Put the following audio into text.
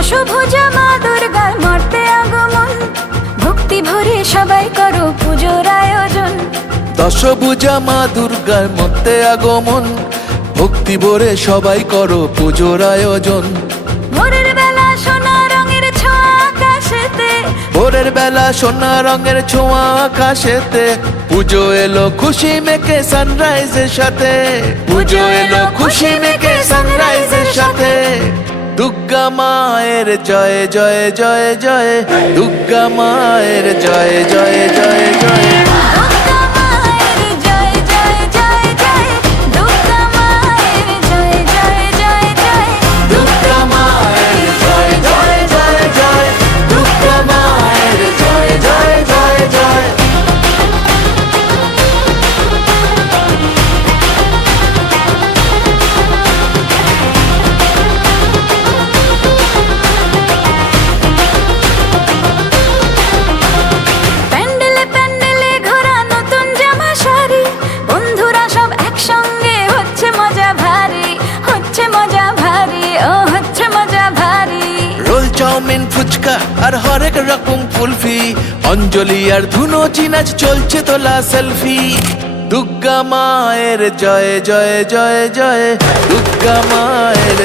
দশভুজা মা দুর্গার মর্তে আগমন। ভক্তি ভরে সবাই করো পুজোর আয়োজন। দশভুজা মা দুর্গার মর্তে আগমন। ভক্তি ভরে সবাই করো পুজোর আয়োজন। ভোরের বেলা সোনা রঙের ছোঁয়া আকাশেতে। ভোরের বেলা সোনা রঙের ছোঁয়া আকাশেতে। পুজো এলো খুশি মেকে সানরাইজের সাথে। পুজো এলো খুশি মেকে সানরাইজের সাথে। দুর্গা মায়ের জয় জয় জয় জয়। দুর্গা মায়ের জয় জয় জয়। ফুচকা আর হরেক রকম কুলফি। অঞ্জলি আর ধুনো চিনাজ চলছে তোলা সেলফি। দুর্গা মায়ের জয় জয় জয় জয়। দুর্গা মায়ের